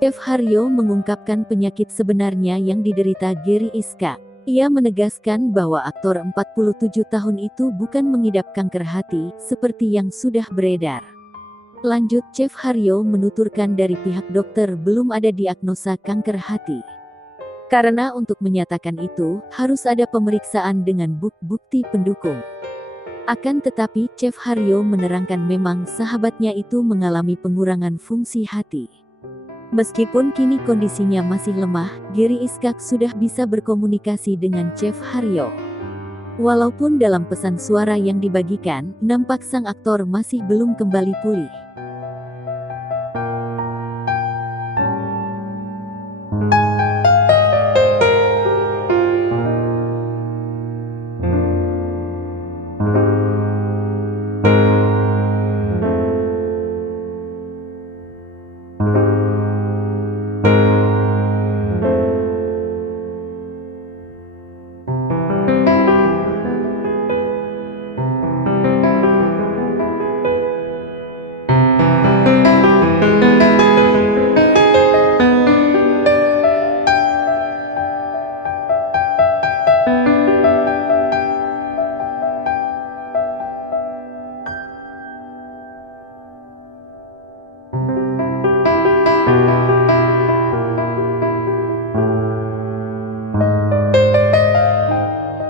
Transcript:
Chef Haryo mengungkapkan penyakit sebenarnya yang diderita Gary Iskak. Ia menegaskan bahwa aktor 47 tahun itu bukan mengidap kanker hati, seperti yang sudah beredar. Lanjut, Chef Haryo menuturkan dari pihak dokter belum ada diagnosa kanker hati. Karena untuk menyatakan itu, harus ada pemeriksaan dengan bukti pendukung. Akan tetapi, Chef Haryo menerangkan memang sahabatnya itu mengalami pengurangan fungsi hati. Meskipun kini kondisinya masih lemah, Gary Iskak sudah bisa berkomunikasi dengan Chef Haryo. Walaupun dalam pesan suara yang dibagikan, nampak sang aktor masih belum kembali pulih.